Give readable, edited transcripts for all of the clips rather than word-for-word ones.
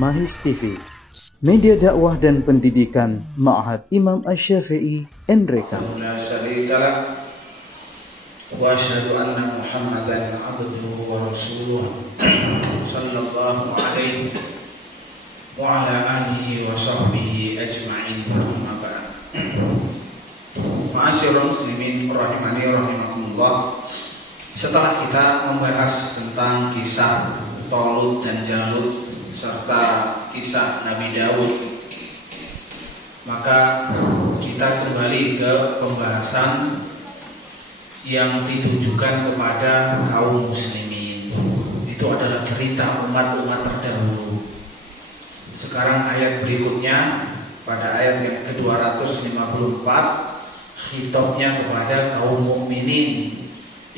Mahis TV, media dakwah dan pendidikan Ma'had Imam Asy-Syafi'i Nreka. La syarika lah wa asyhadu anna Muhammadan abduhu wa rasuluh sallallahu alaihi wa ala alihi wa sahbihi ajma'in. Amma ba'd. Ma'asyiral muslimin rahimani rahimakumullah. Setelah kita membahas tentang kisah Talut dan Jalut serta kisah Nabi Daud, maka kita kembali ke pembahasan yang ditujukan kepada kaum muslimin. Itu adalah cerita umat-umat terdahulu. Sekarang ayat berikutnya, pada ayat yang ke-254, khitabnya kepada kaum mukminin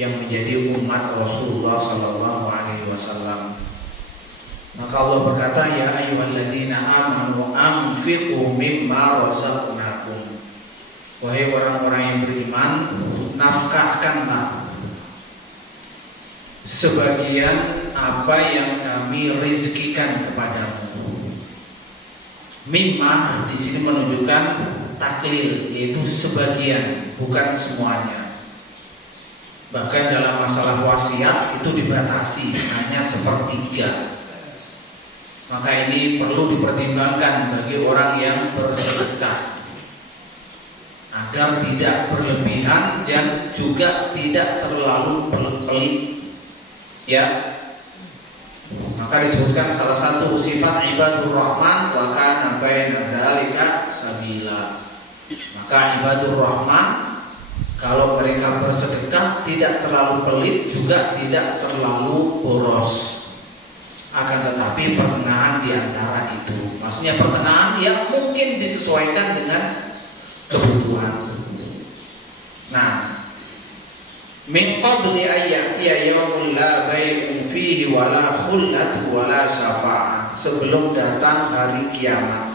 yang menjadi umat Rasulullah sallallahu alaihi wasallam. Maka Allah berkata, ya ayyuhalladzina amanu anfiqu mimma razaqnakum. Wahai orang-orang yang beriman, nafkahkanlah sebagian apa yang kami rezekikan kepadamu. Mimma di sini menunjukkan taklil, yaitu sebagian, bukan semuanya. Bahkan dalam masalah wasiat itu dibatasi hanya sepertiga. Maka ini perlu dipertimbangkan bagi orang yang bersedekah, agar tidak berlebihan dan juga tidak terlalu pelit. Ya, maka disebutkan salah satu sifat ibadur rahman, wa kana baina dzalika sabila. Maka ibadur rahman, kalau mereka bersedekah tidak terlalu pelit juga tidak terlalu boros, akan tetapi pertengahan di antara itu. Maksudnya pertengahan yang mungkin disesuaikan dengan kebutuhan. Nah, min qabli ayyatiya yaumul la bai'un fihi wala khullat wala syafa'ah, sebelum datang hari kiamat.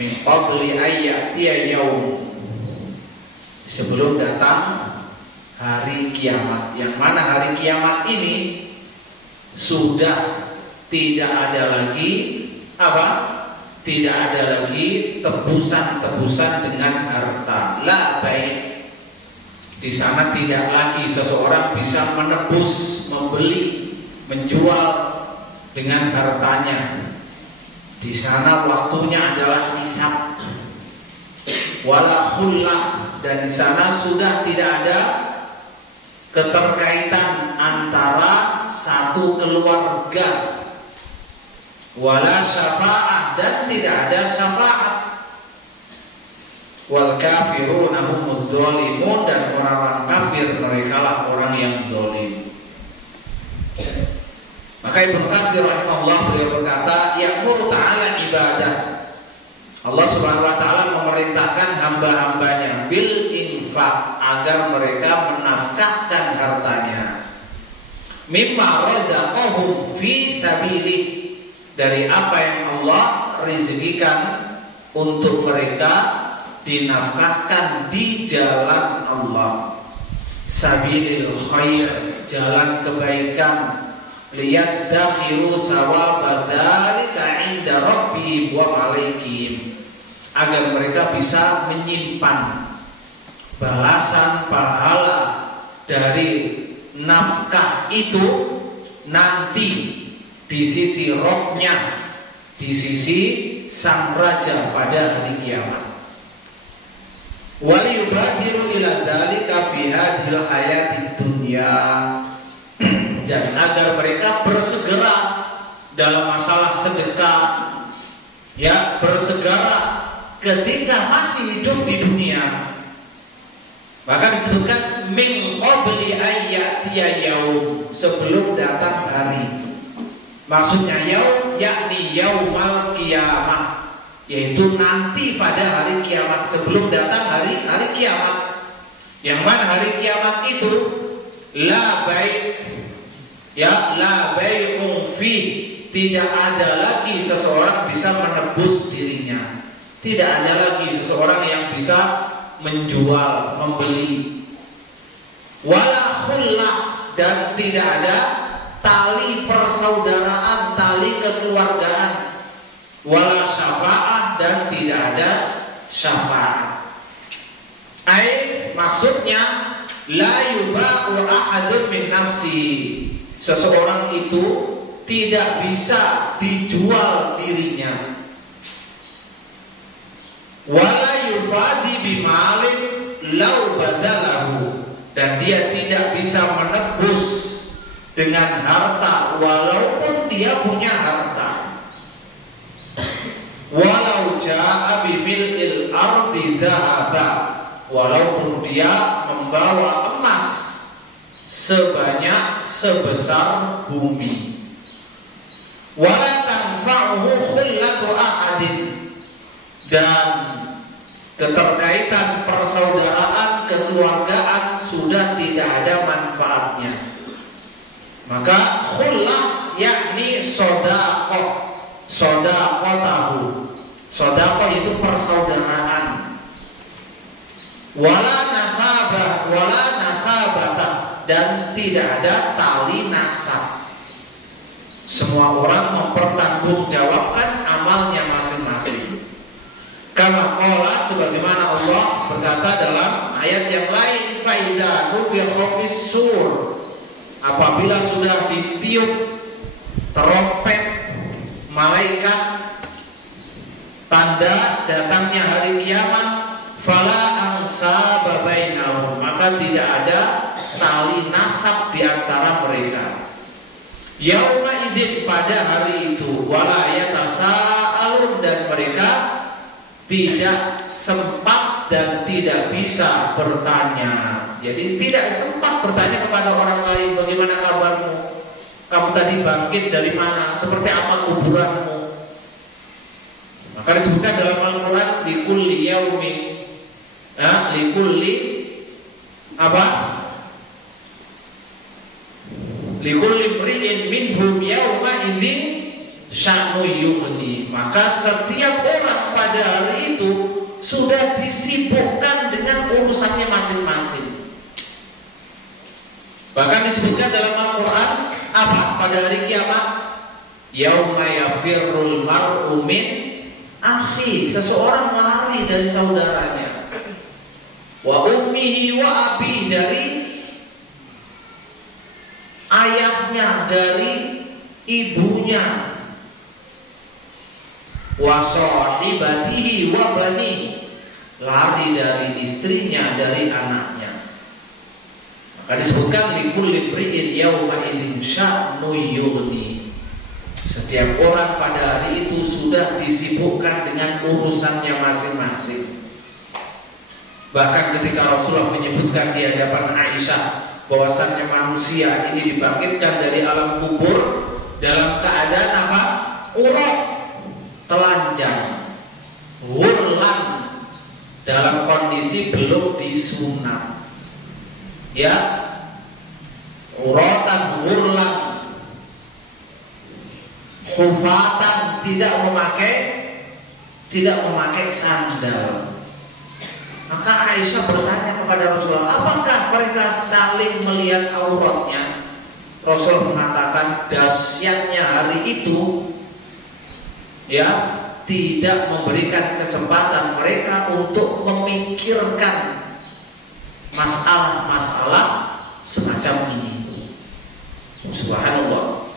Min qabli ayyatiya yaum, sebelum datang hari kiamat. Yang mana hari kiamat ini sudah tidak ada lagi apa? Tidak ada lagi tebusan-tebusan dengan harta. La baik. Di sana tidak lagi seseorang bisa menebus, membeli, menjual dengan hartanya. Di sana waktunya adalah hisab. Wala khullah, dan di sana sudah tidak ada keterkaitan antara satu keluarga. Wala syafa'ah, dan tidak ada syafaat. Wal kafiruna humuz zalimun, dan orang-orang kafir merekalah orang yang zalim. Maka Ibnu Katsir rahimahullah beliau berkata, ya'muru ta'ala ibadah. Allah Subhanahu wa taala memerintahkan hamba-hambanya bil infaq, agar mereka menafkahkan hartanya. Mimma razaqahum fi sabilih, dari apa yang Allah rezekikan untuk mereka dinafkahkan di jalan Allah. Sabilil khair, jalan kebaikan. Liyad dakhiru sawaba dzalika 'inda rabbihim wa malaikihim, agar mereka bisa menyimpan balasan pahala dari nafkah itu nanti di sisi rohnya, di sisi sang raja pada hari kiamat. Waliyubadiru ila dzalika fi hadhil hayatid dunya, dan agar mereka bersegera dalam masalah sedekah, ya, bersegera ketika masih hidup di dunia. Maka disebutkan min qabli ayyatiya yaum, sebelum datang hari. Maksudnya yaum yakni yaumal qiyamah, yaitu nanti pada hari kiamat, sebelum datang hari kiamat. Yang mana hari kiamat itu la bai', ya, la bai'un fi, tidak ada lagi seseorang bisa menebus dirinya. Tidak ada lagi seseorang yang bisa menjual, membeli. Wala khullah, dan tidak ada tali persaudaraan, tali kekeluargaan wala syafa'ah, dan tidak ada syafaat. Maksudnya la yuba'u ahadun min nafsi, seseorang itu tidak bisa dijual dirinya. Wala yufadi bimalin lau badalahu, dan dia tidak bisa menebus dengan harta walaupun dia punya harta. Walau ja'a bimil'il ardi dhahaba, walaupun dia membawa emas sebanyak sebesar bumi. Wala tanfa'uhu khullatu ahadin, dan keterkaitan persaudaraan, kekeluargaan sudah tidak ada manfaatnya. Maka khullah yakni sodaqoh, sodaqotahu, sodaqoh itu persaudaraan. Wala nasabah, wala nasabata, dan tidak ada tali nasab. Semua orang mempertanggungjawabkan amalnya masing-masing. Kama qala, sebagaimana Allah berkata dalam ayat yang lain, fa idza nufikha fis sur, apabila sudah ditiup trompet malaikat, tanda datangnya hari kiamat, fala ansaba bainahum, maka tidak ada tali nasab di antara mereka. Yauma idzin, pada hari itu, wala yatasaalun, dan mereka tidak sempat dan tidak bisa bertanya. Jadi tidak sempat bertanya kepada orang lain, bagaimana kabarmu? Kamu tadi bangkit dari mana? Seperti apa kuburanmu? Maka disebutkan dalam Al-Quran, likulli yaumin, likulli apa? Likulli mri'in minhum yauma idzin sya'nu yughni. Maka setiap orang pada hari itu sudah disibukkan dengan urusannya masing-masing. Bahkan disebutkan dalam Al-Quran apa pada hari kiamat? Yauma yafirrul mar'u min akhi, seseorang lari dari saudaranya. Wa ummihi wa abi, dari ayahnya, dari ibunya. Wa sahibatihi wa bani, lari dari istrinya, dari anaknya. Maka disebutkan likulli mri'in yauma idzin sya'nu yughni. Setiap orang pada hari itu sudah disibukkan dengan urusannya masing-masing. Bahkan ketika Rasulullah menyebutkan di hadapan Aisyah bahwasannya manusia ini dibangkitkan dari alam kubur dalam keadaan apa? Urat, telanjang, hurlan, dalam kondisi belum disunat. Ya, uratan, hurlan, khufatan, tidak memakai sandal. Maka Aisyah bertanya kepada Rasulullah, apakah mereka saling melihat auratnya? Rasul mengatakan, dahsyatnya hari itu, ya, tidak memberikan kesempatan mereka untuk memikirkan masalah-masalah semacam ini. Subhanallah.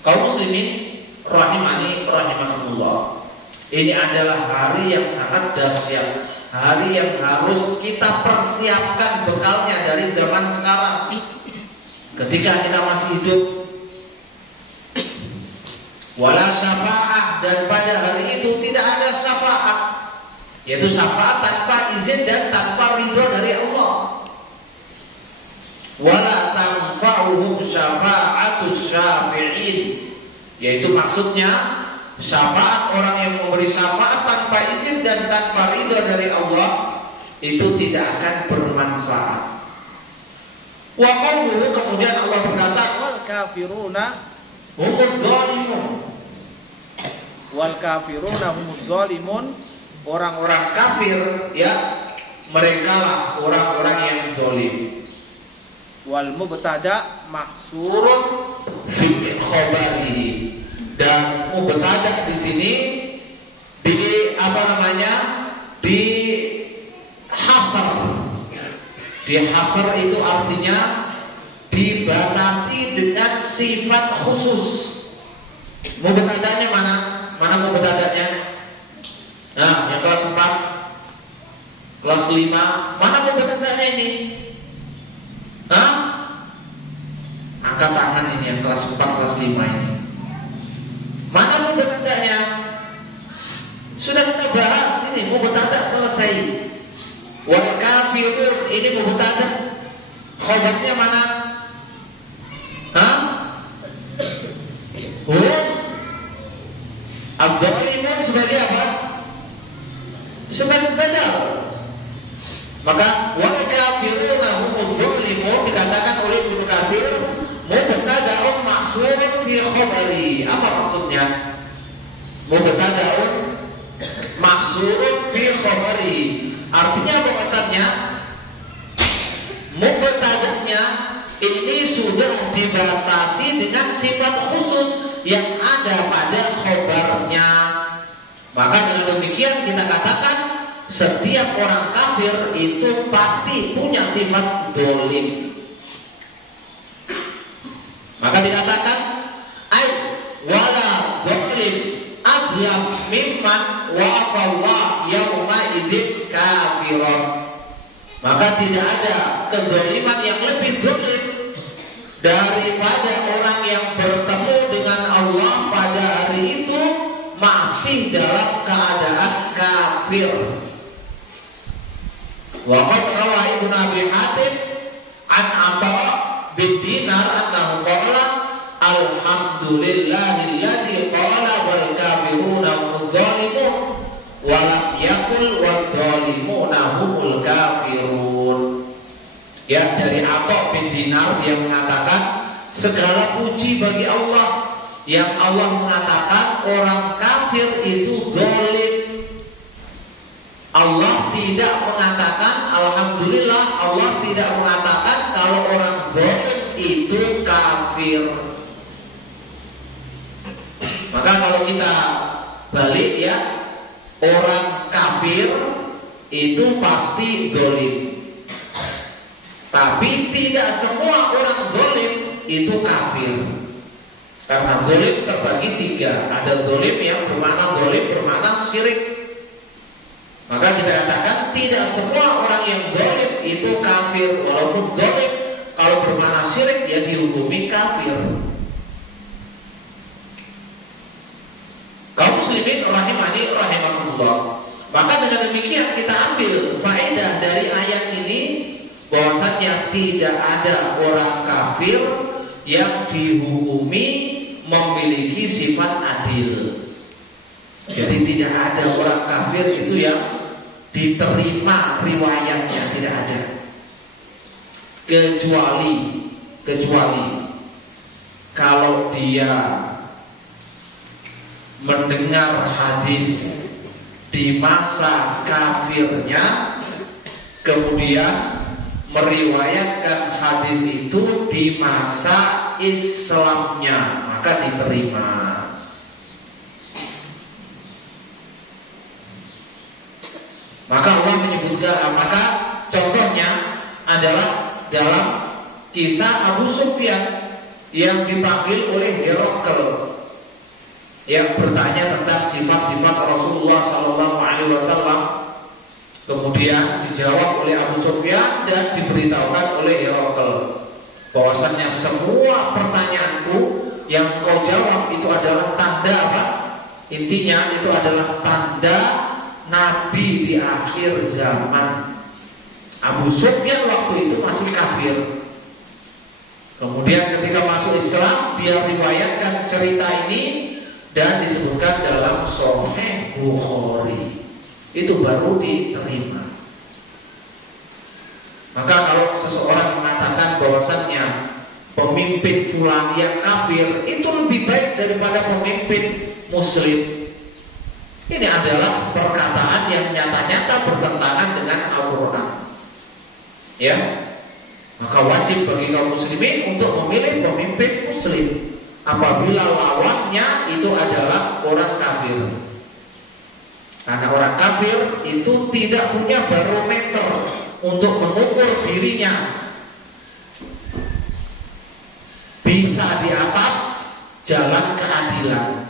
Kaum muslimin rahimani rahimakumullah, ini adalah hari yang sangat dahsyat, hari yang harus kita persiapkan bekalnya dari zaman sekarang. Ketika kita masih hidup, wala syafa'ah, dan pada hari itu tidak ada syafaat, yaitu syafaat tanpa izin dan tanpa ridho dari Allah. Wala tanfa'uhum syafa'atus syafi'in, yaitu maksudnya syafaat orang yang memberi syafaat tanpa izin dan tanpa ridho dari Allah itu tidak akan bermanfaat. Wa qawluhu, kemudian Allah berkata, wal kafiruna humud zalimun. Wal kafiruna humud zalimun, orang-orang kafir, ya, mereka lah orang-orang yang zalim. Wal mubtada mahsurun fi khabarihi, dan mubtada di sini Dihasar itu artinya dibatasi dengan sifat khusus. Mubtada'nya mana? Mana mubtada'nya? Nah, yang kelas 4, kelas 5, mana mubtada'nya ini? Hah? Angkat tangan ini yang kelas 4, kelas 5 ini. Mana mubtada'nya? Sudah kita bahas ini, mubtada' selesai. Wal kafirun ini mubtada'. Khabarnya mana? Hah? Al-Zalimun sebagai apa? Sebagai badal. Maka wal kafiruna humul zalimun dikatakan oleh Ibnu Katsir mubtada'un mahsurun fi khabari. Apa maksudnya? Mubtada'un mahsurun fi khabari. Artinya bahwasannya mubtada'nya ini sudah dibatasi dengan sifat khusus yang ada pada khabarnya. Maka dengan demikian kita katakan setiap orang kafir itu pasti punya sifat zalim. Maka dikatakan ay wala zalim adlam mimman wa'afallah yauma idzin kafiran. Maka tidak ada kezaliman yang lebih zalim daripada orang yang bertemu dengan Allah pada hari itu masih dalam keadaan kafir. Wa qad rawa Ibnu Abi Hatim an Atha bin Dinar annahu qala alhamdulillahilladzi qala wal kafiruna hum zalimun wa lam yaqul wal zalimuna humul kafirun. Ya, dari Atha bin Dinar yang mengatakan segala puji bagi Allah yang Allah mengatakan orang kafir itu zalim. Allah tidak mengatakan alhamdulillah, Allah tidak mengatakan kalau orang zalim itu kafir. Maka kalau kita balik ya, orang kafir itu pasti zalim. Tapi tidak semua orang zalim itu kafir. Karena zalim terbagi 3. Ada zalim yang bermakna zalim bermakna syirik. Maka kita katakan tidak semua orang yang zalim itu kafir. Walaupun zalim kalau bermakna syirik ya dihukumi kafir. Kaum muslimin rahimani rahimakumullah. Maka dengan demikian kita ambil faedah dari ayat ini bahwasanya tidak ada orang kafir yang dihukumi memiliki sifat adil. Jadi tidak ada orang kafir itu yang diterima riwayatnya, tidak ada. Kecuali kalau dia mendengar hadis di masa kafirnya, kemudian meriwayatkan hadis itu di masa Islamnya, maka diterima. Maka Allah menyebutkan, maka contohnya adalah dalam kisah Abu Sufyan yang dipanggil oleh Herakles yang bertanya tentang sifat-sifat Rasulullah SAW. Kemudian dijawab oleh Abu Sufyan dan diberitahukan oleh Herakles bahwasannya semua pertanyaanku yang kau jawab itu adalah tanda apa? Intinya itu adalah tanda Nabi di akhir zaman. Abu Sufyan waktu itu masih kafir. Kemudian ketika masuk Islam dia riwayatkan cerita ini dan disebutkan dalam Sahih Bukhari. Itu baru diterima. Maka kalau seseorang mengatakan bahwasannya pemimpin fulan yang kafir itu lebih baik daripada pemimpin muslim, ini adalah perkataan yang nyata-nyata bertentangan dengan Al-Quran. Ya, maka wajib bagi kaum muslimin untuk memilih pemimpin muslim apabila lawannya itu adalah orang kafir. Karena orang kafir itu tidak punya barometer untuk mengukur dirinya. Bisa di atas jalan keadilan.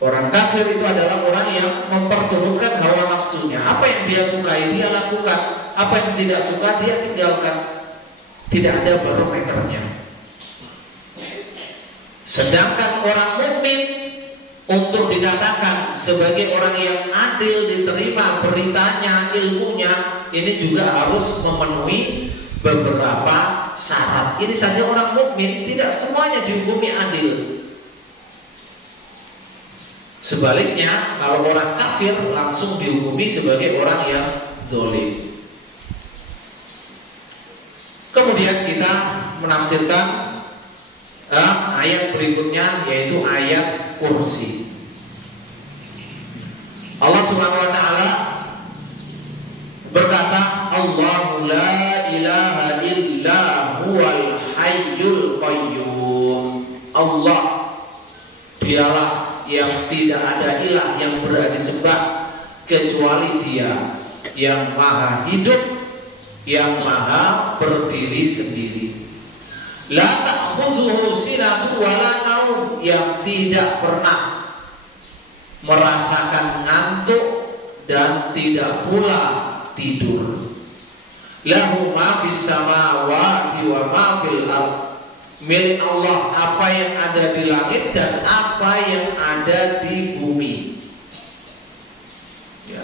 Orang kafir itu adalah orang yang memperturutkan hawa nafsunya. Apa yang dia sukai dia lakukan, apa yang tidak suka dia tinggalkan. Tidak ada barometernya. Sedangkan orang mukmin untuk dikatakan sebagai orang yang adil, diterima beritanya, ilmunya, ini juga harus memenuhi beberapa syarat. Ini saja orang mukmin, tidak semuanya dihukumi adil. Sebaliknya, kalau orang kafir langsung dihukumi sebagai orang yang zalim. Kemudian kita menafsirkan ayat berikutnya, yaitu ayat kursi. Allah Subhanahu wa taala berkata, Allahu la ilaha illa huwal hayyul qayyum. Allah, dialah yang tidak ada ilah yang berhak disembah kecuali Dia, yang maha hidup, yang maha berdiri sendiri. La ta'khudhuhu sinatun wa la naum, yang tidak pernah merasakan ngantuk dan tidak pula tidur. Lahu ma fis samawati wa ma fil ardh. Milik Allah apa yang ada di langit dan apa yang ada di bumi.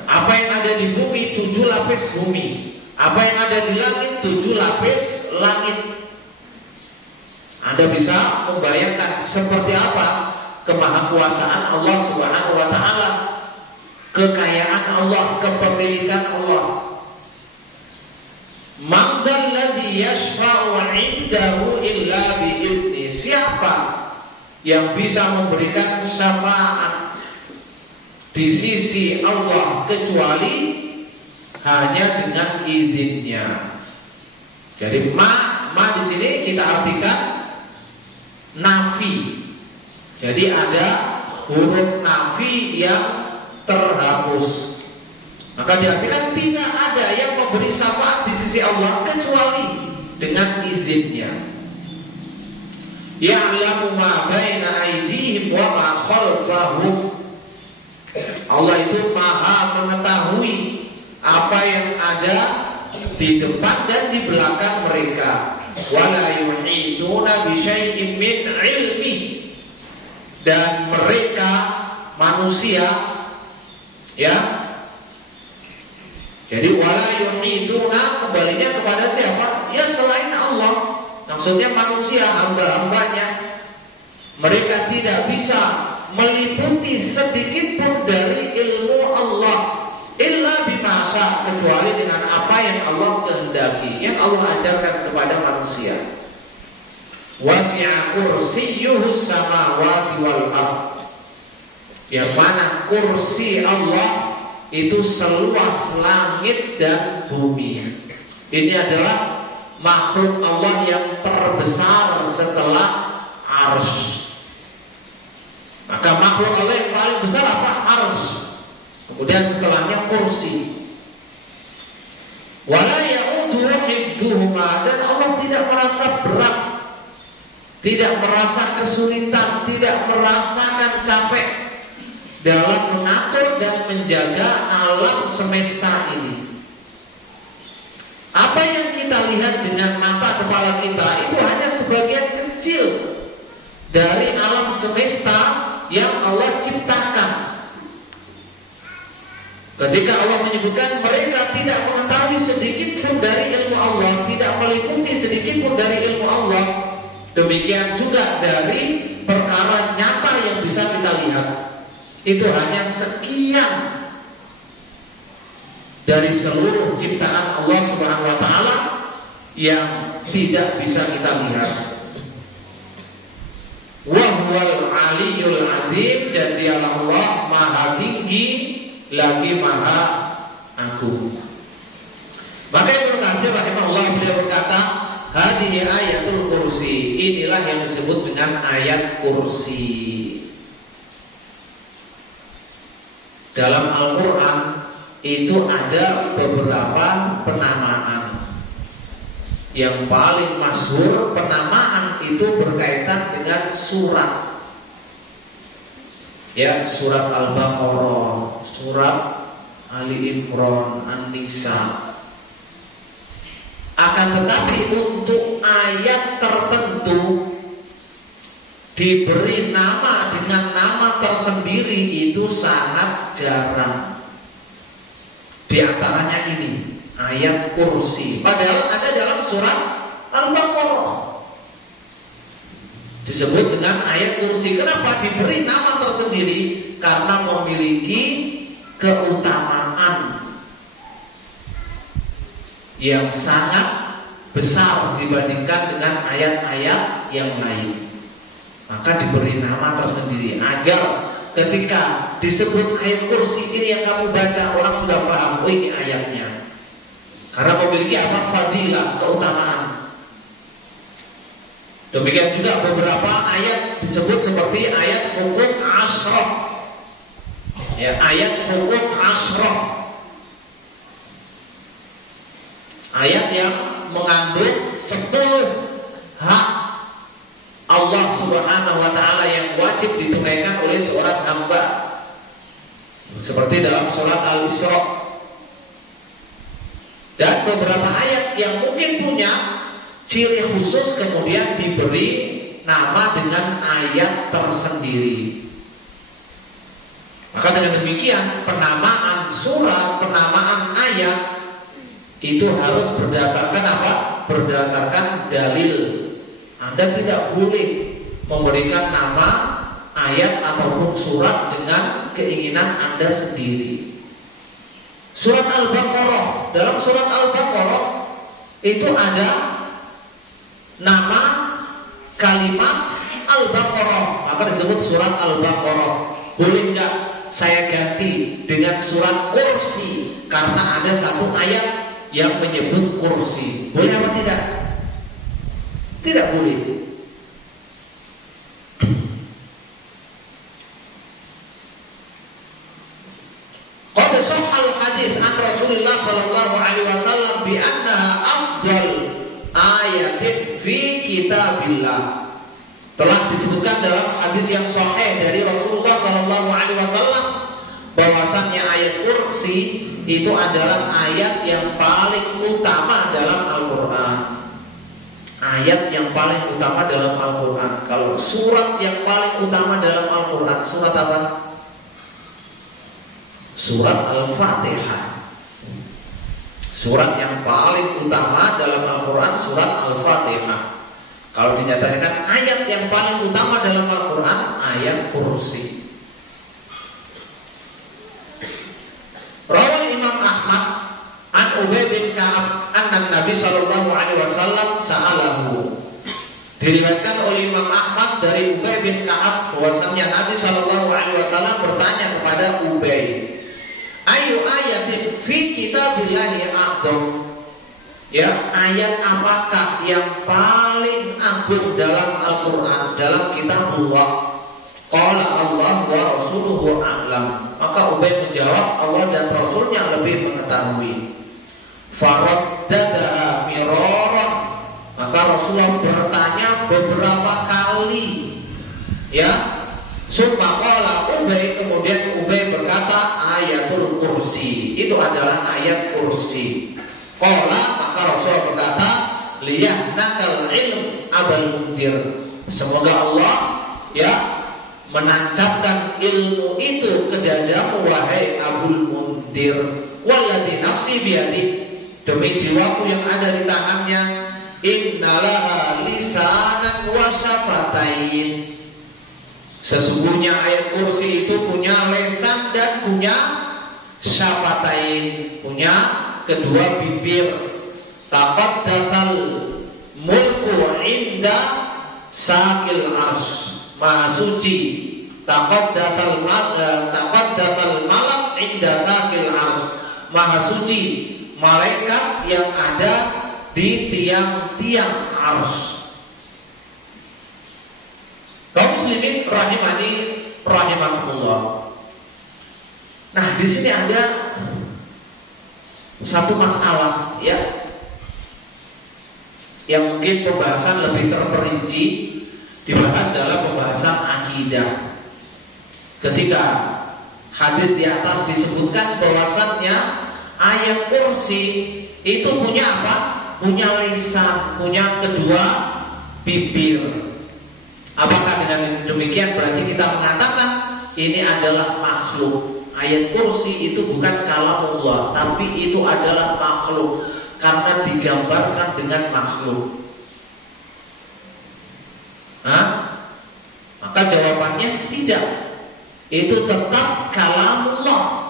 Apa yang ada di bumi 7 lapis bumi. Apa yang ada di langit 7 lapis langit. Anda bisa membayangkan seperti apa kemahakuasaan Allah Subhanahu wa taala, kekayaan Allah, kepemilikan Allah. Man dzalladzi yashfa'u 'indahu illa bi'idznih. Siapa yang bisa memberikan syafaat di sisi Allah kecuali hanya dengan izinnya. Jadi ma di sini kita artikan nafi. Jadi ada huruf nafi yang terhapus. Maka diartikan tidak ada yang memberi syafaat di sisi Allah kecuali dengan izinnya. Ya'lamu ma baina aydihim wa ma khalfahum. Allah itu maha mengetahui apa yang ada di depan dan di belakang mereka. Wala yuhituna bi syai'in min ilmi. Dan mereka manusia, ya. Jadi wala yuhituna kembalinya kepada siapa? Ya selain Allah. Maksudnya manusia, hamba-hambanya. Mereka tidak bisa meliputi sedikit pun dari ilmu Allah illa bimasa, kecuali dengan apa yang Allah kehendaki, yang Allah ajarkan kepada manusia. Wasi'a kursiyyuhus samawati wal ardh. Yang mana kursi Allah itu seluas langit dan bumi. Ini adalah makhluk Allah yang terbesar setelah arsy. Maka makhluk Allah yang paling besar apa? Arsy. Kemudian setelahnya kursi. Wala ya'uduhu hifdhuhuma. Dan Allah tidak merasa berat, tidak merasa kesulitan, tidak merasakan capek dalam mengatur dan menjaga alam semesta ini. Apa yang kita lihat dengan mata kepala kita itu hanya sebagian kecil dari alam semesta yang Allah ciptakan. Ketika Allah menyebutkan mereka tidak mengetahui sedikit pun dari ilmu Allah, tidak meliputi sedikit pun dari ilmu Allah, demikian juga dari perkara nyata yang bisa kita lihat. Itu hanya sekian dari seluruh ciptaan Allah Subhanahu wa taala yang tidak bisa kita lihat. Wa huwal aliyyul azim, dan dialah Allah maha tinggi lagi maha agung. Maka Ibnu Katsir rahimahullah beliau berkata, hadhihi ayatul kursi. Inilah yang disebut dengan ayat kursi. dalam Al-Quran itu ada beberapa penamaan. Yang paling masyhur penamaan itu berkaitan dengan surat. Ya, surat Al-Baqarah, surat Ali Imran, An-Nisa. Akan tetapi untuk ayat tertentu diberi nama dengan nama tersendiri itu sangat jarang. Di antaranya ini ayat kursi, padahal ada dalam surat Al-Baqarah disebut dengan ayat kursi. Kenapa diberi nama tersendiri? Karena memiliki keutamaan yang sangat besar dibandingkan dengan ayat-ayat yang lain. Maka diberi nama tersendiri agar ketika disebut ayat kursi ini yang kamu baca, orang sudah paham, oh ini ayatnya. Karena memiliki apa? Fadilah, keutamaan. Demikian juga beberapa ayat disebut seperti ayat hukum asyrah. Ya, ayat hukum asyrah. Ayat yang mengandung 10 hak Allah Subhanahu wa ta'ala yang wajib ditunaikan oleh seorang hamba. Seperti dalam surat Al-Isra. Dan beberapa ayat yang mungkin punya ciri khusus kemudian diberi nama dengan ayat tersendiri. Maka dengan demikian penamaan surat, penamaan ayat itu harus berdasarkan apa? Berdasarkan dalil. Anda tidak boleh memberikan nama ayat ataupun surat dengan keinginan Anda sendiri. Surat Al-Baqarah, dalam surat Al-Baqarah itu ada nama kalimat Al-Baqarah, maka disebut surat Al-Baqarah. Boleh enggak saya ganti dengan surat kursi karena ada satu ayat yang menyebut kursi? Boleh apa tidak? Tidak boleh. Qad sahhal hadits an Rasulillah sallallahu alaihi wasallam bi annaha afdal ayatin fi kitabillah. Telah disebutkan dalam hadis yang sahih dari Rasulullah sallallahu alaihi wasallam bahwasannya ayat kursi itu adalah ayat yang paling utama dalam Al-Qur'an. Ayat yang paling utama dalam Al-Quran. Kalau surat yang paling utama dalam Al-Quran, surat apa? Surat Al-Fatihah. Surat yang paling utama dalam Al-Quran, surat Al-Fatihah. Kalau dinyatakan ayat yang paling utama dalam Al-Quran, ayat kursi. Rawal Imam Ahmad an Ubay bin Ka'ab anna Nabi sallallahu alaihi wasallam sa'alahu. Diriwayatkan oleh Imam Ahmad dari Ubay bin Ka'ab bahwasanya Nabi sallallahu alaihi wasallam bertanya kepada Ubay, ayu ayatin fi kitabillahi a'dham? Ya, ayat apakah yang paling agung dalam Al-Qur'an, dalam kitabullah? Qala Allah wa rasuluhu a'lam. Maka Ubay menjawab, Allah dan Rasulnya lebih mengetahui. Faraddadaha miraran. Maka Rasulullah bertanya beberapa kali. Ya. Summa qala Ubay, kemudian Ubay berkata ayatul kursi. Itu adalah ayat kursi. Qala, maka Rasulullah berkata liyahnakal ilm abal mundir. Semoga Allah ya menancapkan ilmu itu ke dadamu wahai Abul Mundir. Walladzi nafsi biyadi, demi jiwaku yang ada di tangannya, innalaha lisanan wa syafatain. Sesungguhnya ayat kursi itu punya lesan dan punya syafatain, punya kedua bibir. Taqaddasal mulku inda sakil arsy, maha suci. Taqaddasal malam inda sakil arsy, maha suci malaikat yang ada di tiang-tiang arsy. Kaum muslimin rahimani rahimakumullah. Nah, di sini ada satu masalah ya, yang mungkin pembahasan lebih terperinci dibahas dalam pembahasan akidah. Ketika hadis di atas disebutkan bahwasannya ayat kursi itu punya apa? Punya lisan, punya kedua bibir. Apakah dengan demikian berarti kita mengatakan ini adalah makhluk? Ayat kursi itu bukan kalamullah, tapi itu adalah makhluk karena digambarkan dengan makhluk. Maka jawabannya tidak. Itu tetap kalamullah.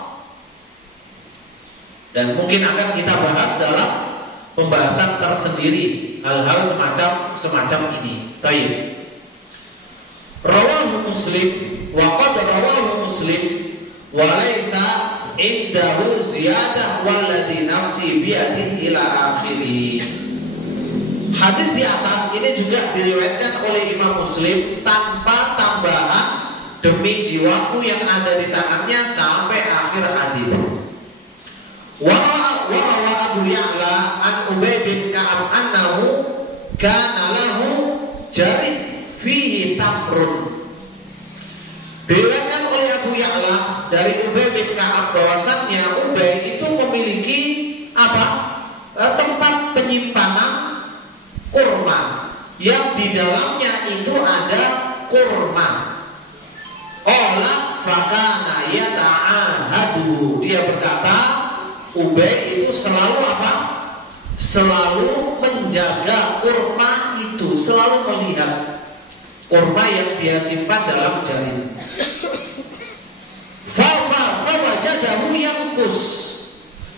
Dan mungkin akan kita bahas dalam pembahasan tersendiri hal-hal semacam ini. Baik. Rawahu Muslim wa qad rawahu Muslim wa laisa indahu ziyadah walladzi nafsi biyadihi ila akhirih. Hadis di atas ini juga diriwayatkan oleh Imam Muslim tanpa tambahan demi jiwaku yang ada di tangannya sampai akhir hadis. Wa Abu Ya'la an Ubay bin Ka'ab annahu kana lahu jarid fihi tamrun. Diriwayatkan oleh Abu Ya'la dari Ubay bin Ka'ab bahwasannya Ubay itu memiliki apa? Tempat penyimpanan kurma yang di dalamnya itu ada kurma. Qala fakana yata'ahadu. Dia berkata, Ubay itu selalu apa? Selalu menjaga kurma itu, selalu melihat kurma yang dia simpan dalam jari. Fawajadahu yanqus.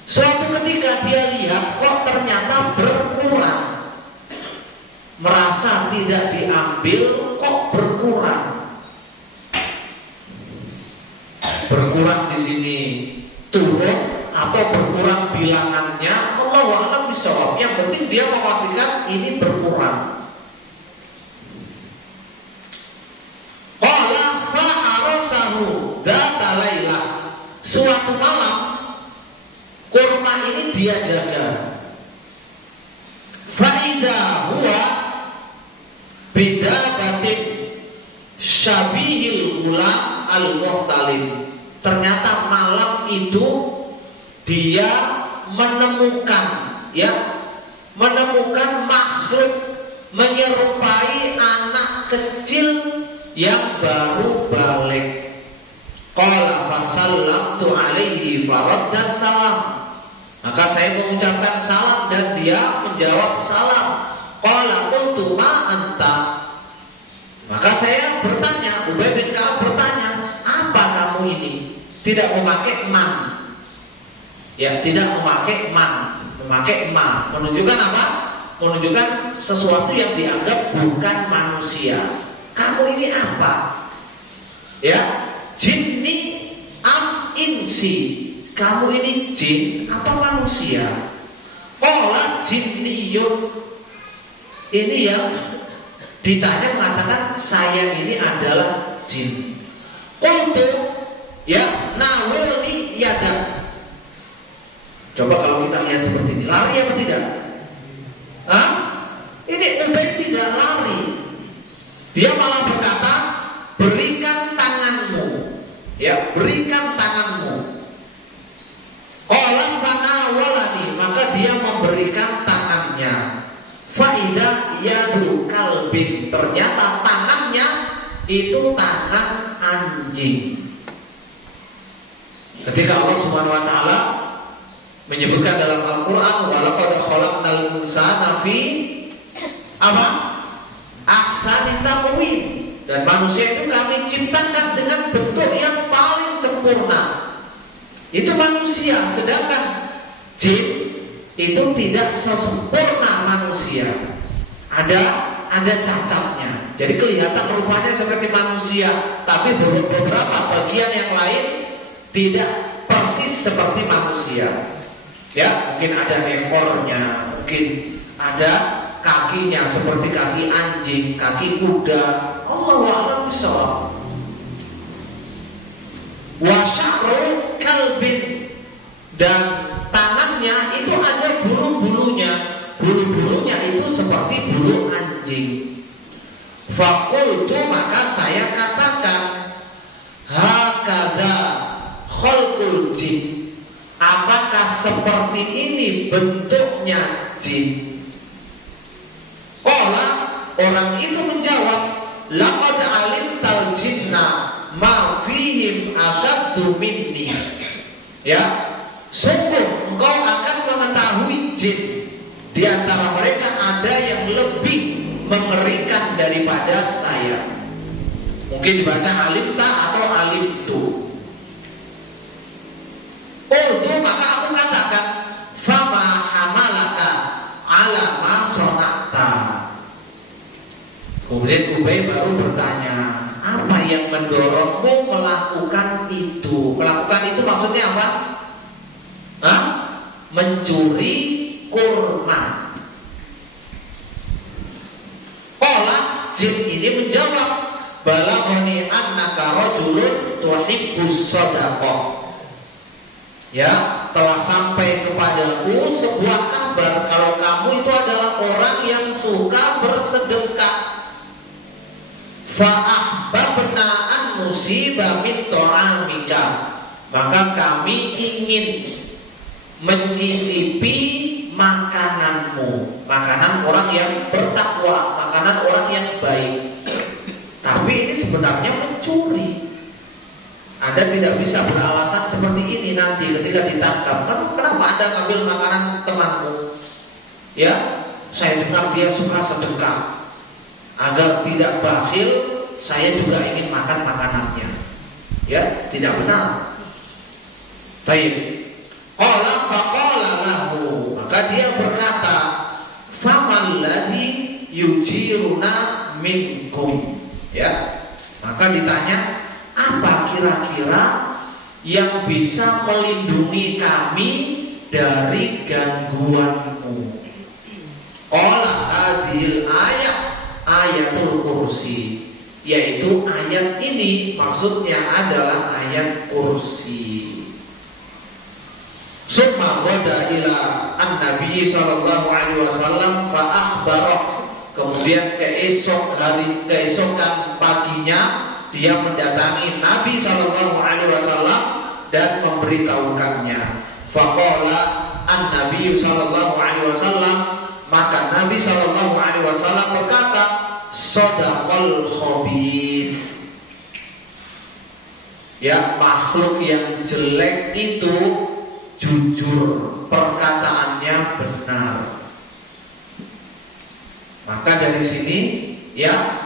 Suatu ketika dia lihat kok ternyata berkurang. Merasa tidak diambil kok berkurang. Berkurang di sini turun atau berkurang bilangannya, Allahu a'lam bishawab. Yang penting dia memastikan ini berkurang. Qala fa'arasahu dzata lailah. Suatu malam kurma ini dia jaga. Fa'idha huwa bidabatin syabihil gulam al-muhtalim. Ternyata malam itu dia menemukan makhluk menyerupai anak kecil yang baru balik. Qala fasallamtu alaihi faradda salam. Maka saya mengucapkan salam dan dia menjawab salam. Qala qultu ma anta. Maka saya bertanya, Ubay bin Ka'ab bertanya, apa kamu ini? Tidak memakai man. Ya, tidak memakai man. Memakai ma. Menunjukkan apa? Menunjukkan sesuatu yang dianggap bukan manusia. Kamu ini apa? Ya, jinni am insi. Kamu ini jin atau manusia? Qala jinniyun. Ini yang ditanya mengatakan saya ini adalah jin. Untuk ya nawilni yada. Coba kalau kita lihat seperti ini, lari apa tidak? Ini Ubay tidak lari. Dia malah berkata, berikan tanganmu. Ya, berikan tanganmu. Qala fanawalani, maka dia memberikan tangannya. Faida yadu kalbin. Ternyata tangannya itu tangan anjing. Ketika Allah Subhanahu wa taala menyebutkan dalam Al-Qur'an walaqad khalaqnal insana fi apa? Ahsani taqwim. Dan manusia itu kami ciptakan dengan bentuk yang paling sempurna. Itu manusia, sedangkan jin itu tidak sesempurna manusia. Ada cacatnya. Jadi kelihatan rupanya seperti manusia, tapi beberapa bagian yang lain tidak persis seperti manusia. Ya, mungkin ada ekornya, mungkin ada kakinya seperti kaki anjing, kaki kuda. Allahu a'lam bishawab. Wa sya'ru kal dan tangannya itu ada bulu-bulunya. Bulu-bulunya itu seperti bulu anjing. Fakultu, maka saya katakan, hakadha khalqul jin. Apakah seperti ini bentuknya jin? Orang itu menjawab, laqad alimtal jinna ma fihim asyaddu minni. Ya, sungguh engkau akan mengetahui jin, di antara mereka ada yang lebih mengerikan daripada saya. Mungkin dibaca alimta atau alimtu. Maka aku katakan, fama hamalaka ala ma sonata. Kemudian Ubay baru bertanya, apa yang mendorongmu melakukan itu? Melakukan itu maksudnya apa? Mencuri kurma. Jin ini menjawab, balaghani annaka rajulun tuhibbus shadaqah. Ya, telah sampai kepadaku sebuah kabar kalau kamu itu adalah orang yang suka bersedekah. Fa ahbabna an nusiba min ta'amika. Maka kami ingin mencicipi makananmu, makanan orang yang bertakwa, makanan orang yang baik. Tapi ini sebenarnya mencuri. Anda tidak bisa beralasan seperti ini nanti ketika ditangkap. Kenapa Anda ambil makanan temanmu? Ya, saya dengar dia suka sedekah. Agar tidak bakhil, saya juga ingin makan makanannya. Ya, tidak benar. Baik. Qala faqala lahu, maka dia berkata, famal ladzi yujiruna minkum. Ya, maka ditanya, apa kira-kira yang bisa melindungi kami dari gangguanmu? Qala hadhil ayat ayatul kursi, yaitu ayat ini maksudnya adalah ayat kursi. Summa wada ila an-nabi sallallahu alaihi wasallam fa akhbarah. Kemudian keesokan paginya dia mendatangi Nabi sallallahu alaihi wasallam dan memberitahukannya. Faqala an-nabi sallallahu alaihi wasallam, maka Nabi sallallahu alaihi wasallam berkata, shadaqal khabith. Ya, makhluk yang jelek itu jujur, perkataannya benar. Maka dari sini, ya,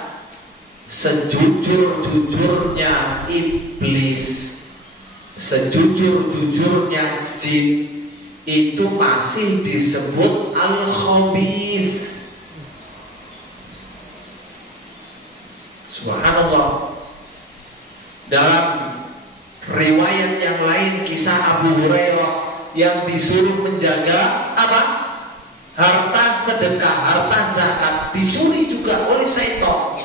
sejujur-jujurnya iblis, sejujur-jujurnya jin, itu masih disebut al-khabith. Subhanallah. Dalam riwayat yang lain, kisah Abu Hurairah yang disuruh menjaga apa? Harta sedekah, harta zakat, dicuri juga oleh syaitan.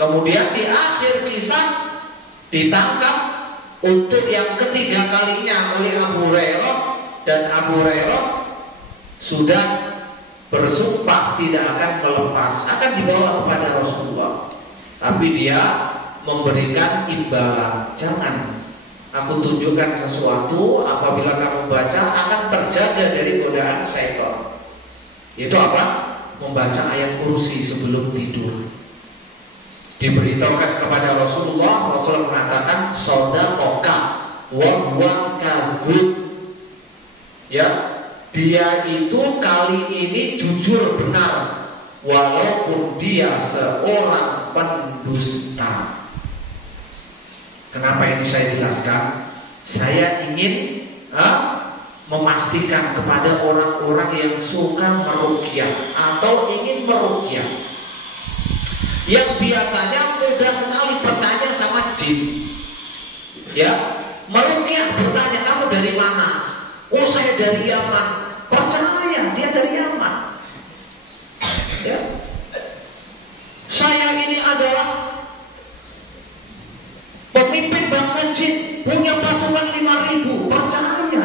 Kemudian di akhir kisah ditangkap untuk yang ketiga kalinya oleh Abu Hurairah, dan Abu Hurairah sudah bersumpah tidak akan melepas, akan dibawa kepada Rasulullah. Tapi dia memberikan imbalan, jangan, aku tunjukkan sesuatu, apabila kamu baca akan terjaga dari godaan syaitan. Itu apa? Membaca ayat kursi sebelum tidur. Diberitahukan kepada Rasulullah, Rasulullah mengatakan shadaqaka wa huwa kadzub. Ya, dia itu kali ini jujur benar, walaupun dia seorang pendusta. Kenapa ini saya jelaskan? Saya ingin memastikan kepada orang-orang yang suka meruqyah atau ingin meruqyah, yang biasanya mudah sekali bertanya sama jin. Ya, meruqyah bertanya, kamu dari mana? Oh, saya dari Yaman. Percaya dia dari Yaman. Ya, saya ini adalah pemimpin bangsa jin, punya pasukan pasukan 5.000, percaya.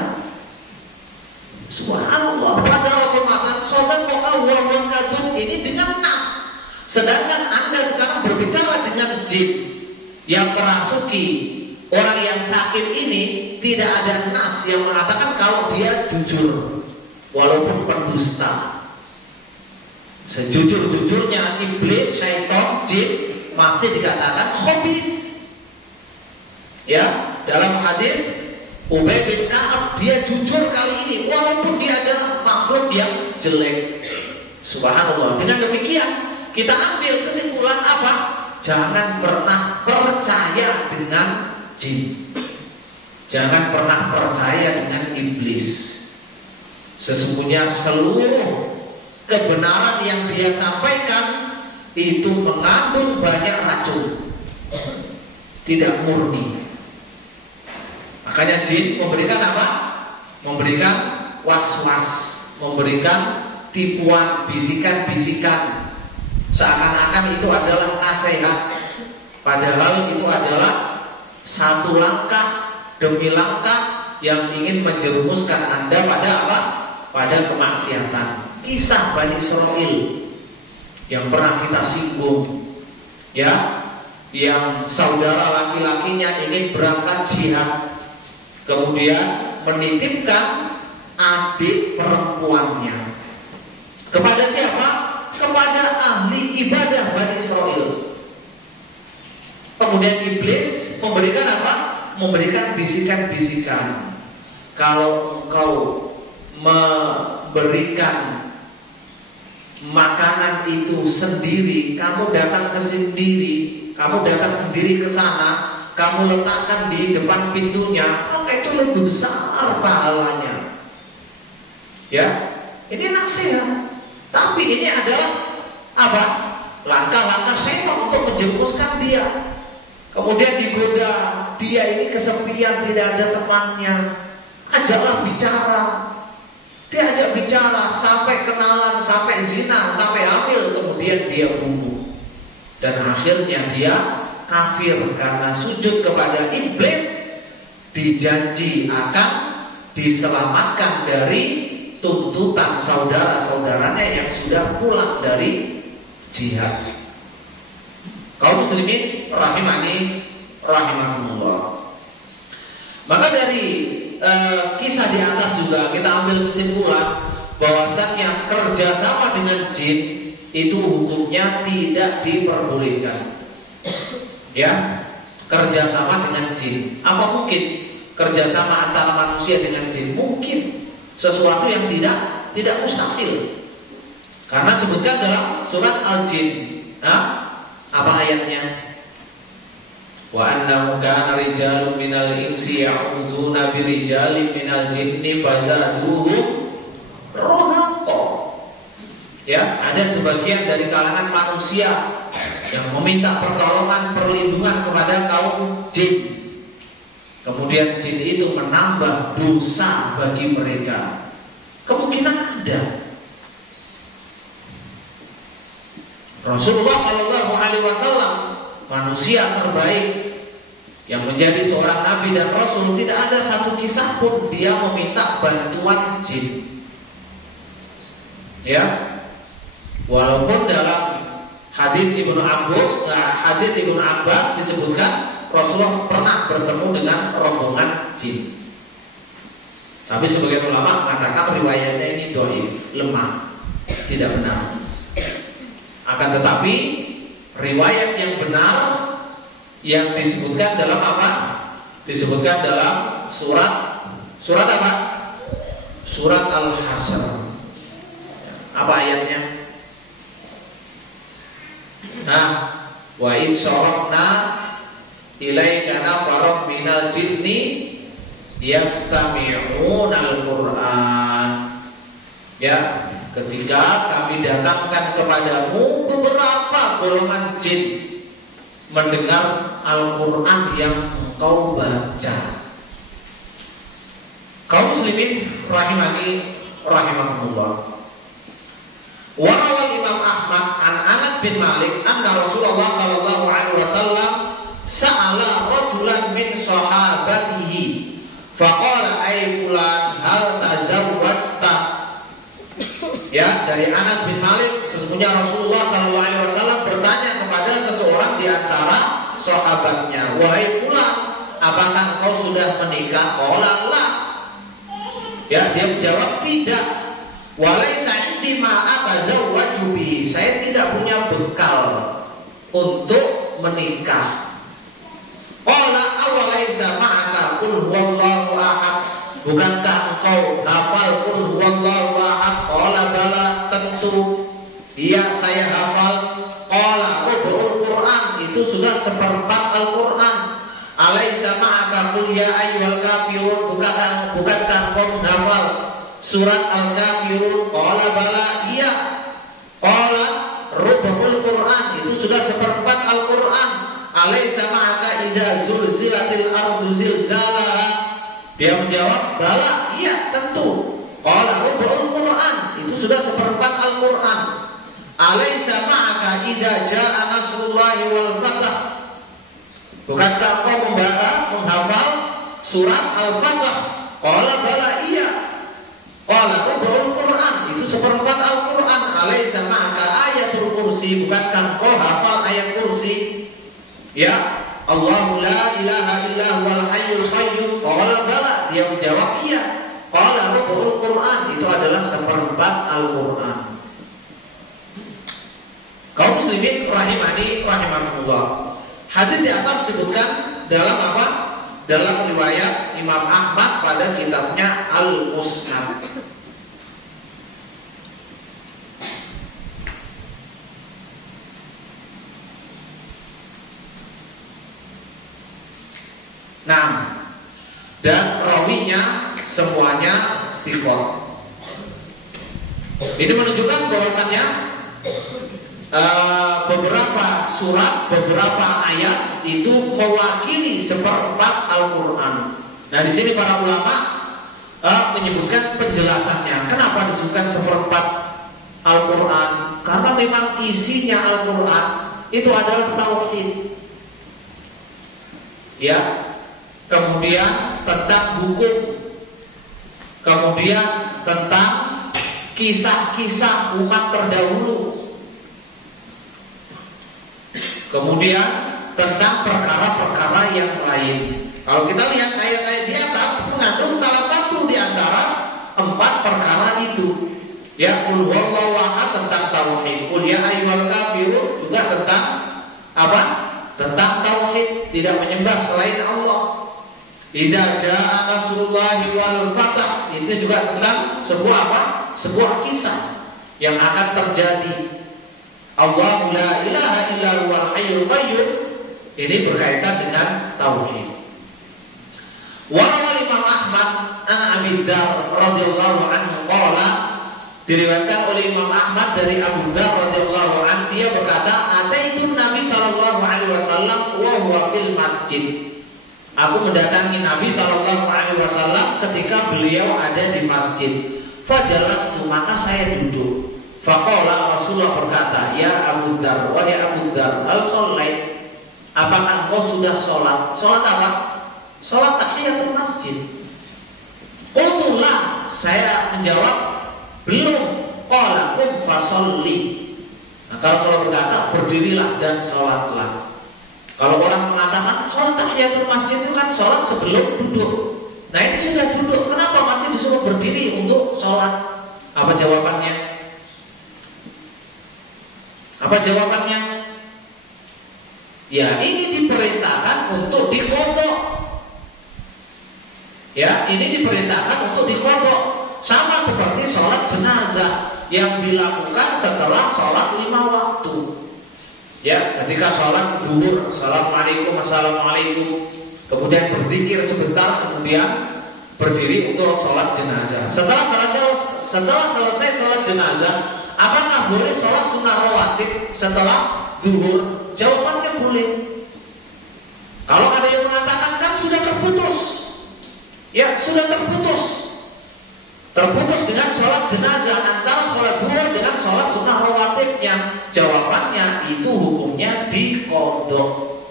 Subhanallah, pada Rasulullah SAW ini dengan nas. Sedangkan Anda sekarang berbicara dengan jin yang merasuki orang yang sakit ini, tidak ada nas yang mengatakan kalau dia jujur, walaupun pendusta. Sejujur-jujurnya iblis, syaitan, jin masih dikatakan khabis. Ya, dalam hadis Ubay bin Ka'ab, dia jujur kali ini walaupun dia adalah makhluk yang jelek. Subhanallah. Dengan demikian kita ambil kesimpulan apa? Jangan pernah percaya dengan jin. Jangan pernah percaya dengan iblis. Sesungguhnya seluruh kebenaran yang dia sampaikan itu mengandung banyak racun, tidak murni. Makanya jin memberikan apa? Memberikan was-was, memberikan tipuan, bisikan-bisikan, seakan-akan itu adalah nasihat, padahal itu adalah satu langkah demi langkah yang ingin menjerumuskan Anda pada apa? Pada kemaksiatan. Kisah Bani Israil yang pernah kita singgung, ya, yang saudara laki-lakinya ingin berangkat jihad, kemudian menitipkan adik perempuannya kepada siapa? Kepada ahli ibadah Bani Israil. Kemudian iblis memberikan apa? Memberikan bisikan-bisikan. Kalau engkau memberikan makanan itu sendiri, kamu datang sendiri ke sana, kamu letakkan di depan pintunya, maka itu lebih besar pahalanya. Ya, ini nasihat. Tapi ini adalah apa? Langkah-langkah setan untuk menjerumuskan dia. Kemudian digoda, dia ini kesepian, tidak ada temannya. Ajaklah bicara. Dia ajak bicara sampai kenalan, sampai zina, sampai hamil, kemudian dia bunuh. Dan akhirnya dia kafir karena sujud kepada iblis, dijanji akan diselamatkan dari tuntutan saudara-saudaranya yang sudah pulang dari jihad. Kaum muslimin rahimani rahimakumullah. Maka dari kisah di atas juga kita ambil kesimpulan bahwasannya kerjasama dengan jin itu hukumnya tidak diperbolehkan. Ya, kerjasama dengan jin. Apa mungkin kerjasama antara manusia dengan jin? Mungkin. Sesuatu yang tidak mustahil. Karena sebutkan dalam surat Al-Jin. Apa ayatnya? Wa annahu kana rijalun minal insi ya'udzuuna birijalin minal jinni fazaduhum rahaqa. Ya, ada sebagian dari kalangan manusia yang meminta pertolongan, perlindungan kepada kaum jin. Kemudian jin itu menambah dosa bagi mereka. Kemungkinan ada. Rasulullah SAW, manusia terbaik yang menjadi seorang nabi dan rasul, tidak ada satu kisah pun dia meminta bantuan jin. Ya, walaupun dalam hadis Ibnu Abbas disebutkan Rasulullah pernah bertemu dengan rombongan jin. Tapi sebagian ulama mengatakan riwayatnya ini dhaif, lemah, tidak benar. Akan tetapi riwayat yang benar yang disebutkan dalam apa? Disebutkan dalam surat apa? Surat Al-Hasyr. Apa ayatnya? Wa in sarafna ilaika nafarat minal jinni yastami'una al-Qur'an. Ya, ketika kami datangkan kepadamu beberapa golongan jin mendengar Al-Qur'an yang engkau baca. Kaum muslimin rahimani rahimakumullah. Wa rawal Imam Ahmad an Anas bin Malik anna Rasulullah sallallahu alaihi wasallam sa'ala rajulan min sahabatihi dari Anas bin Malik, sesungguhnya Rasulullah SAW bertanya kepada seseorang di antara sahabatnya, wahai fulan, apakah kau sudah menikah? Qala la. Ya, dia menjawab tidak. Walaisa indi ma atazawwaju bi. Saya tidak punya bekal untuk menikah. Qala awalaisa ma'aka qul huwallahu ahad. Bukankah engkau hafal qul huwallahu ahad? Qala bala, tentu. Iya, saya hafal. Qala rubu'ul Quran, itu sudah seperempat Al-Quran. Alaisa ma'aka qul ya ayyuhal kafirun. Bukankah engkau menghafal surat Al-Kafirun? Qala bala, iya. Qala rubu'ul Quran, itu sudah seperempat Al-Quran. Alaisa ma'aka idza zulzilatil ardu zilzalaha. Dia menjawab, bala, iya, tentu. Qala rubu'ul Quran, itu sudah seperempat Al-Quran. Alaisa ma'aka idza jaa nasrullahi wal fath. Bukankah kau menghafal surat Al-Fatah? Qala bala, iya. Qala rubu'ul Quran, itu seperempat Al-Quran. Alaisa ma'aka ayatul kursi. Bukankah kau hafal ayat kursi? Ya, Allahu la ilaha illa huwal hayyul qayyum. Qala bala, dia menjawab iya. Qala rubu'ul Quran, itu adalah seperempat Al-Quran. Kaum muslimin rahimani rahimakumullah. Hadis di atas disebutkan dalam apa? Dalam riwayat Imam Ahmad pada kitabnya Al-Musnad. Nah, dan rawinya semuanya thiqah. Ini menunjukkan bahwasannya beberapa surat, beberapa ayat itu mewakili seperempat Al-Quran. Nah, di sini para ulama menyebutkan penjelasannya. Kenapa disebutkan seperempat Al-Quran? Karena memang isinya Al-Quran itu adalah tauhid. Ya, kemudian tentang hukum, kemudian tentang kisah-kisah umat terdahulu, kemudian tentang perkara-perkara yang lain. Kalau kita lihat ayat-ayat di atas mengandung salah satu di antara empat perkara itu. Ya, qul huwallahu ahad tentang tauhid, qul ya ayyuhal kafirun juga tentang apa? Tentang tauhid, tidak menyembah selain Allah. Idza jaa nasrullahi wal fath, itu juga tentang sebuah apa? Sebuah kisah yang akan terjadi. Allahu la ilaha illa huwal hayyul qayyum, ini berkaitan dengan tauhid. Wa Imam Ahmad an Abi Dzar radhiyallahu anhu qala, diriwayatkan oleh Imam Ahmad dari Abu Dzar radhiyallahu anhu, dia berkata, ataitu Nabi sallallahu alaihi wasallam wa huwa fil masjid. Aku mendatangi Nabi sallallahu alaihi wasallam ketika beliau ada di masjid. Fajalastu, maka saya duduk. Faqala, Rasulullah berkata, ya Abu Dzar, wahai Abu Dzar, hal shallait, apakah engkau sudah sholat? Sholat apa? Sholat tahiyatul masjid. Qultu la, saya menjawab, belum. Qala qum fasholli. Nah, kalau Rasulullah berkata, berdirilah dan sholatlah. Kalau orang mengatakan sholat tahiyatul masjid itu kan sholat sebelum duduk. Nah, ini sudah duduk, kenapa masih disuruh berdiri untuk sholat? Apa jawabannya? Apa jawabannya? Ya, ini diperintahkan untuk dikodok. Ya, ini diperintahkan untuk dikodok. Sama seperti sholat jenazah yang dilakukan setelah sholat 5 waktu. Ya, ketika sholat zuhur, assalamualaikum, assalamualaikum, kemudian berzikir sebentar, kemudian berdiri untuk sholat jenazah. Setelah selesai sholat jenazah, apakah boleh sholat sunnah rawatib setelah zuhur? Jawabannya boleh. Kalau ada yang mengatakan kan sudah terputus, ya sudah terputus dengan sholat jenazah antara sholat zuhur dengan sholat sunnah rawatibnya. Jawabannya itu hukumnya diqodok.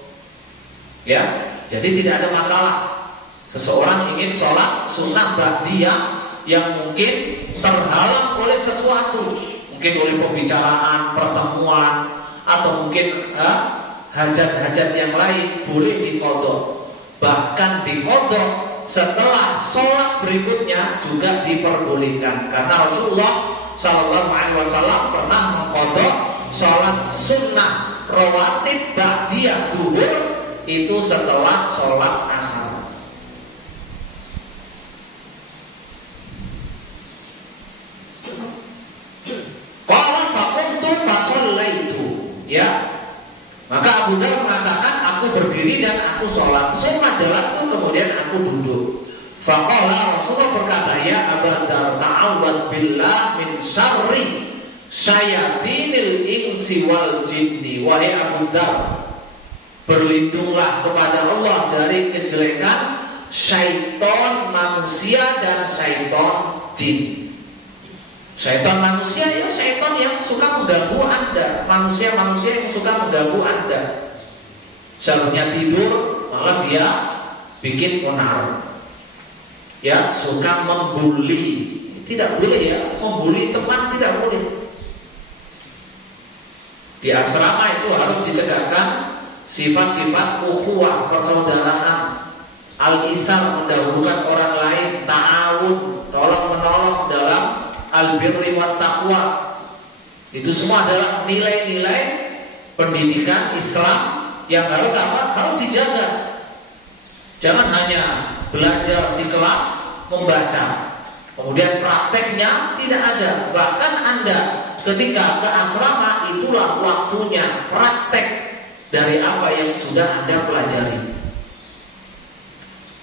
Ya, jadi tidak ada masalah. Seseorang ingin sholat sunnah ba'diyah yang mungkin terhalang oleh sesuatu, mungkin oleh pembicaraan, pertemuan, atau mungkin hajat-hajat yang lain, boleh diqadha. Bahkan diqadha setelah sholat berikutnya juga diperbolehkan, karena Rasulullah Shallallahu Alaihi Wasallam pernah mengqadha sholat sunnah rawatib ba'diyah duhur itu setelah sholat asar. Qala faqumtu fasallaitu, ya. Maka Abu Dzar mengatakan, aku berdiri dan aku sholat. Summa jalastu, kemudian aku duduk. Faqala, Rasulullah berkata, ya Abu Dzar, ta'awwad billah min syarri syayatinil insi wal jinni. Wahai Abu Dzar, berlindunglah kepada Allah dari kejelekan syaitan manusia dan syaitan jin. Syaitan manusia ya syaitan yang suka mengganggu Anda, manusia-manusia yang suka mengganggu Anda. Seharusnya tidur malah dia bikin onar. Ya, suka membuli. Tidak boleh ya, membuli teman tidak boleh. Di asrama itu harus ditegakkan sifat-sifat ukhuwah, persaudaraan, al-ithar, mendahulukan orang lain, ta'awun, tolong-menolong dalam al-birri wa taqwa. Itu semua adalah nilai-nilai pendidikan Islam yang harus apa? Harus dijaga. Jangan hanya belajar di kelas membaca, kemudian prakteknya tidak ada. Bahkan Anda ketika ke asrama itulah waktunya praktek dari apa yang sudah Anda pelajari.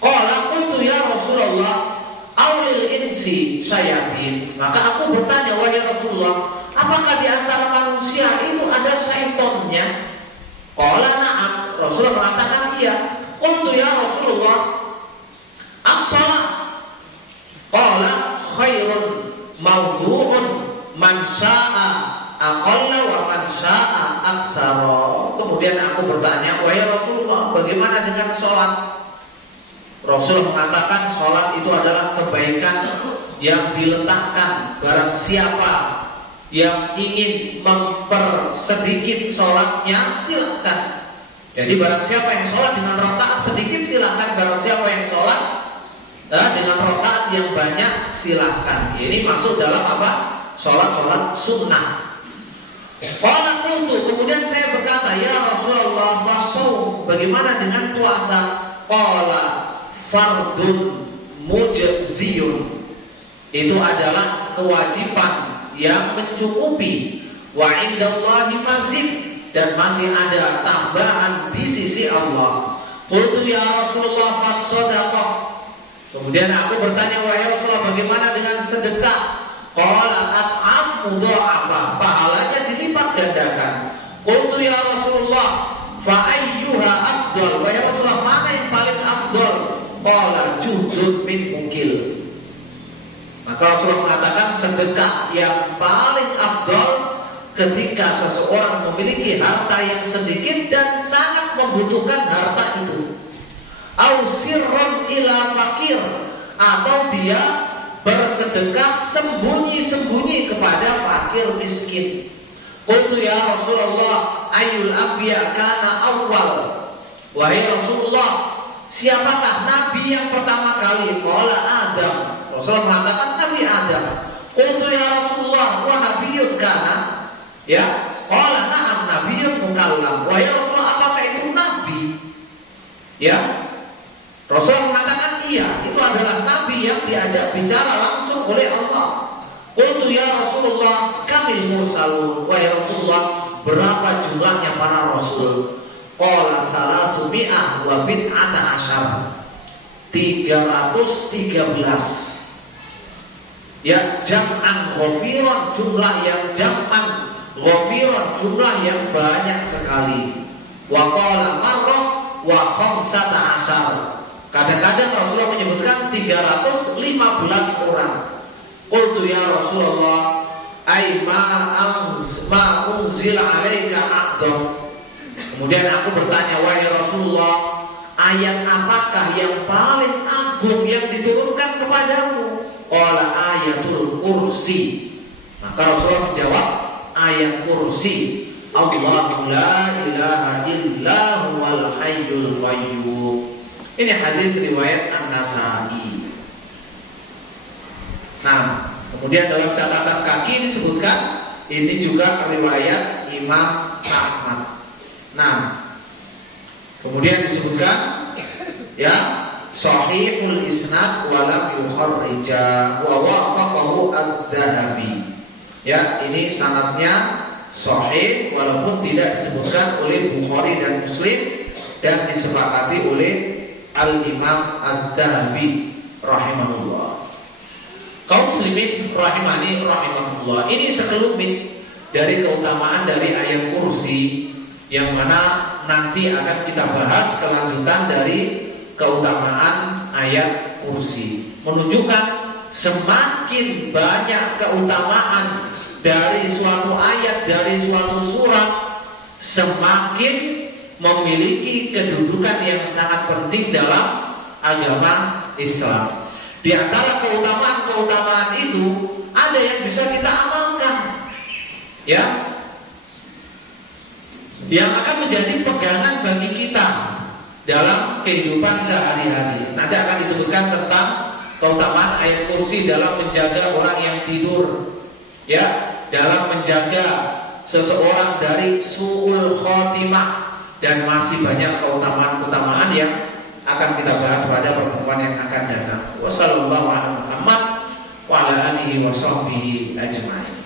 Qala qultu ya Rasulullah awlil insi syayatin. Maka aku bertanya, wahai Rasulullah, apakah di antara manusia itu ada syaitonnya? Qala na'am. Rasulullah mengatakan iya. Qultu ya Rasulullah as-salat. Qala khairun mawdu'un man sya'a aqalla wa man sya'a aktsara. Kemudian aku bertanya, wahai Rasulullah, bagaimana dengan sholat? Rasul mengatakan sholat itu adalah kebaikan yang diletakkan. Barang siapa yang ingin mempersedikit sholatnya, silakan. Jadi barang siapa yang sholat dengan rakaat sedikit, silakan. Barang siapa yang sholat dengan rakaat yang banyak, silakan. Ini masuk dalam apa? Sholat sunnah. Qala qultu, kemudian saya berkata, ya Rasulullah, fasawm, bagaimana dengan puasa? Qala fardun mujziyun, itu adalah kewajiban yang mencukupi. Wa indallahi mazid, dan masih ada tambahan di sisi Allah. Qultu ya Rasulullah fas-shadaqah. Kemudian aku bertanya, wahai Rasulullah, bagaimana dengan sedekah? Qala at'am mudha'afah, pahalanya dilipat gandakan. Qultu ya Rasulullah fa ayyuha afdal, wahai Rasulullah, mana yang paling afdal? Qala judud min mukil. Maka Rasulullah mengatakan sedekah yang paling afdal ketika seseorang memiliki harta yang sedikit dan sangat membutuhkan harta itu. Au sirrun ila fakir, atau dia bersedekah sembunyi-sembunyi kepada fakir miskin. Qultu ya Rasulullah ayyul anbiya kana awwal, wahai Rasulullah, siapakah nabi yang pertama kali? Qala Adam. Rasulullah mengatakan Nabi Adam. Qultu ya Rasulullah wa nabiyyun kana? Ya, qala na'am nabiyyun mukallam. Wahai Rasulullah, apakah itu nabi? Ya, Rasulullah mengatakan iya, itu adalah nabi yang diajak bicara langsung oleh Allah. Qultu ya Rasulullah kamil mursalun, wahai Rasulullah, berapa jumlahnya para rasul? Qala 300 wa bid'ata asyar, 313. Ya, jam'an ghafiran, jumlah yang jam'an ghafiran, jumlah yang banyak sekali. Wa qala marrah wa khamsata asyar, kadang-kadang Rasulullah menyebutkan 315 orang. Qultu ya Rasulullah ay ma unzila alaika aqdam. Kemudian aku bertanya, wahai Rasulullah, ayat apakah yang paling agung yang diturunkan kepadamu? Qala ayatul kursi. Maka Rasulullah menjawab ayat kursi, Allahu la ilaha illa huwal hayyul qayyum. Ini hadis riwayat An-Nasa'i. Nah, kemudian dalam catatan kaki disebutkan ini juga riwayat Imam Ahmad. Nah, kemudian disebutkan ya sahihul isnad wa lam yukharrija wa wafaqahu adz-Dzahabi. Ya, ini sanadnya sahih walaupun tidak disebutkan oleh Bukhari dan Muslim dan disepakati oleh Al-Imam Adz-Dzahabi rahimahullah. Kaum muslimin rahimani rahimahullah, ini sekelumit dari keutamaan dari ayat kursi yang mana nanti akan kita bahas kelanjutan dari keutamaan ayat kursi, menunjukkan semakin banyak keutamaan dari suatu ayat, dari suatu surat, semakin memiliki kedudukan yang sangat penting dalam agama Islam. Di antara keutamaan-keutamaan itu ada yang bisa kita amalkan, ya, yang akan menjadi pegangan bagi kita dalam kehidupan sehari-hari. Nanti akan disebutkan tentang keutamaan ayat kursi dalam menjaga orang yang tidur, ya, dalam menjaga seseorang dari su'ul khotimah, dan masih banyak keutamaan-keutamaan yang akan kita bahas pada pertemuan yang akan datang. Wassalamualaikum warahmatullahi wabarakatuh wa ala alihi wa sahbihi ajma'in.